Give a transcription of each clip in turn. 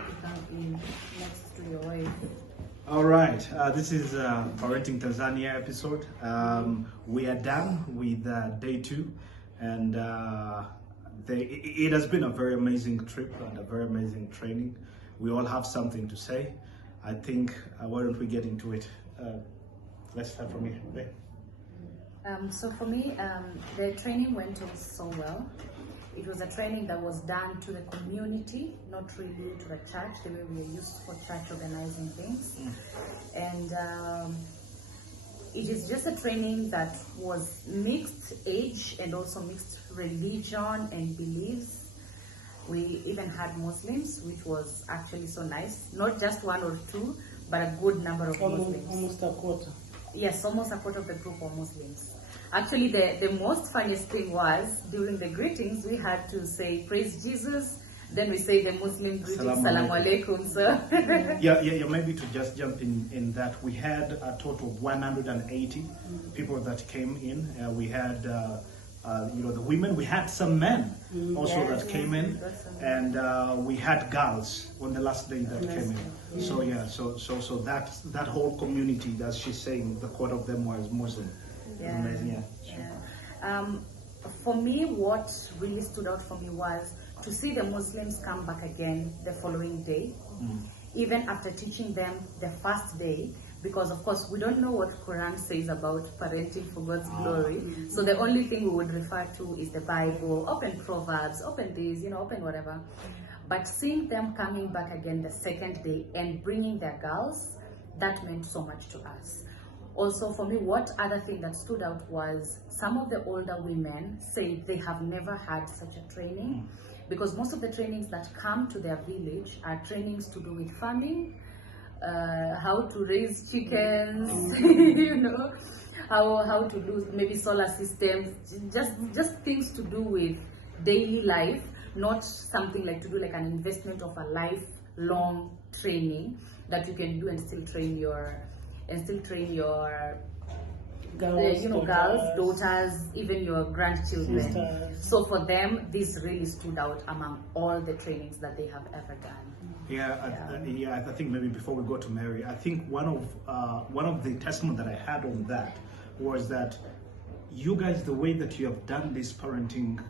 to come in next to your wife. All right, this is Parenting Tanzania episode. We are done with day 2, and it has been a very amazing trip and a very amazing training. We all have something to say. I think, why don't we get into it? Let's start from here. So for me, the training went so well. It was a training that was done to the community, not really to the church, the way we are used for church organizing things. And it is just a training that was mixed age and also mixed religion and beliefs. We even had Muslims, which was actually so nice. Not just 1 or 2, but a good number of Muslims. Almost a quarter. Yes, almost a quarter of the group were Muslims. Actually, the most funniest thing was, during the greetings, we had to say, praise Jesus. Then we say the Muslim greeting, Salaam Alaikum. So. Yeah, maybe to just jump in that, we had a total of 180 people that came in. We had, the women, we had some men also that came in, and we had girls on the last day that came in. So yeah, so that whole community, as she's saying, the quarter of them was Muslim. Yeah. Amazing, yeah. Sure. For me, what really stood out for me was to see the Muslims come back again the following day, even after teaching them the first day, because of course we don't know what Quran says about parenting for God's glory. So the only thing we would refer to is the Bible, open Proverbs, open this, open whatever. But seeing them coming back again the second day and bringing their girls, that meant so much to us. Also for me, what other thing that stood out was some of the older women say they have never had such a training, because most of the trainings that come to their village are trainings to do with farming, how to raise chickens, how to do maybe solar systems, just things to do with daily life, not something like to do like an investment of a lifelong training that you can do and still train your girls, daughters, even your grandchildren. Sisters. So for them, this really stood out among all the trainings that they have ever done. I think maybe before we go to Mary, I think one of the testimony that I had on that was that you guys, the way that you have done this parenting,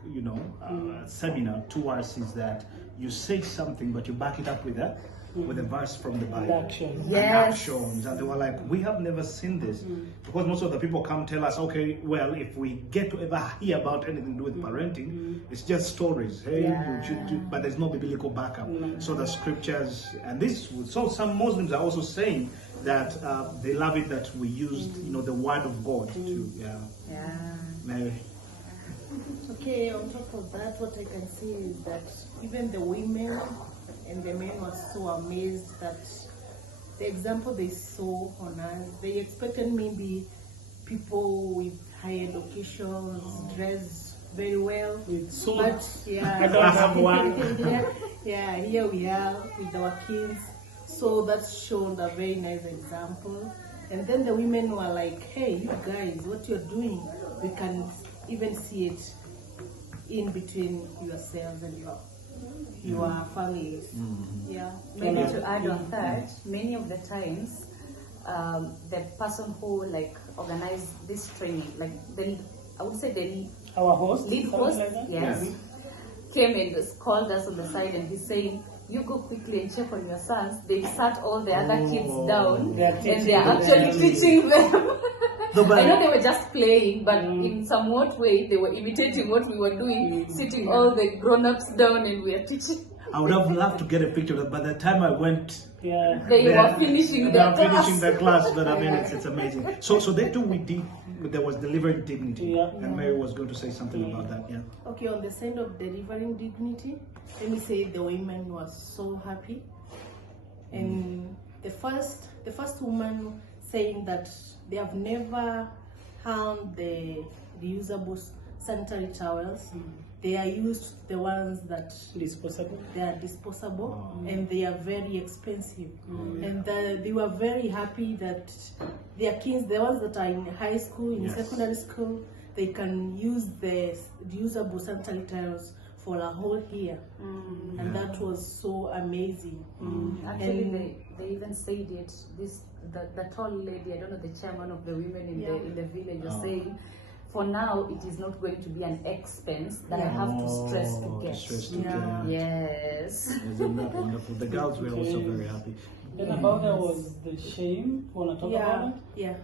seminar to us, is that you say something, but you back it up with a verse from the Bible. Actions. And they were like, we have never seen this. Because most of the people come tell us, okay, well, if we get to ever hear about anything to do with parenting, it's just stories. Hey, you should do, but there's no biblical backup. So the scriptures, and so some Muslims are also saying that they love it that we used, the word of God to, Mary. Okay, on top of that, what I can see is that even the women and the men were so amazed that the example they saw on us, they expected maybe people with high educations, dress very well. With suits. I don't have one. Here we are with our kids. So that's shown a very nice example. And then the women were like, hey, you guys, what you're doing, we can even see it in between yourselves and your families. Maybe to add on that, many of the times the person who organized this training, our host, lead host, came and called us on the side, and he's saying, you go quickly and check on your sons. They sat all the other kids down and they are actually teaching them. I know they were just playing, but in somewhat way they were imitating what we were doing, sitting all the grown-ups down and we are teaching. I would have loved to get a picture of that. By the time I went, they were finishing the class. But I mean, it's amazing. So they too, there was delivering dignity, and Mary was going to say something about that. Yeah. Okay, on the side of delivering dignity, let me say the women were so happy, and the first woman saying that they have never found the reusable sanitary towels. They are used the ones that they are disposable, and they are very expensive. And they were very happy that their kids, the ones that are in high school, in secondary school, they can use the reusable sanitary towels for a whole year, and that was so amazing. Actually, And- they even said it. The tall lady, I don't know, the chairman of the women in the village was saying, for now it is not going to be an expense that I have to stress to get. Yes. Isn't that wonderful? The girls were also very happy. Then about there was the shame. Want to talk about it? Yeah.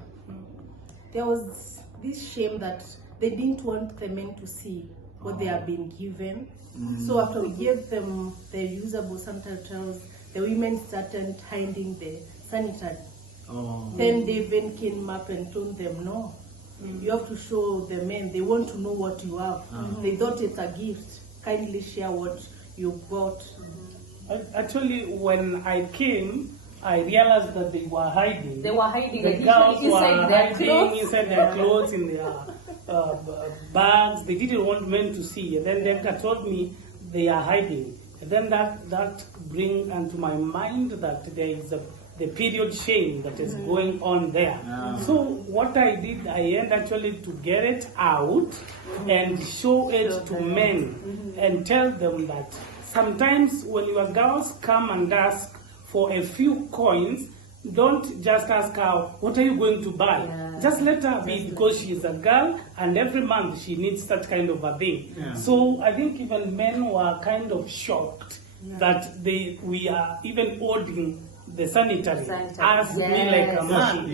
There was this shame that they didn't want the men to see what they have been given. So after we gave them the usable sanitary, the women started hiding the sanitary. Then they even came up and told them, no, you have to show the men. They want to know what you have. They thought it's a gift. Kindly share what you got. Actually, when I came, I realized that they were hiding. They were hiding. The They girls usually were inside their hiding clothes. inside their clothes, in their bags. They didn't want men to see. And then Denka told me they are hiding. And then that bring into my mind that there is the period shame that is going on there. So what I did, I end actually to get it out and show it to men and tell them that sometimes when your girls come and ask for a few coins, don't just ask her, what are you going to buy? Just let her be, because she is a girl and every month she needs that kind of a thing. So I think even men were kind of shocked that we are even ordering the sanitary as me like a man.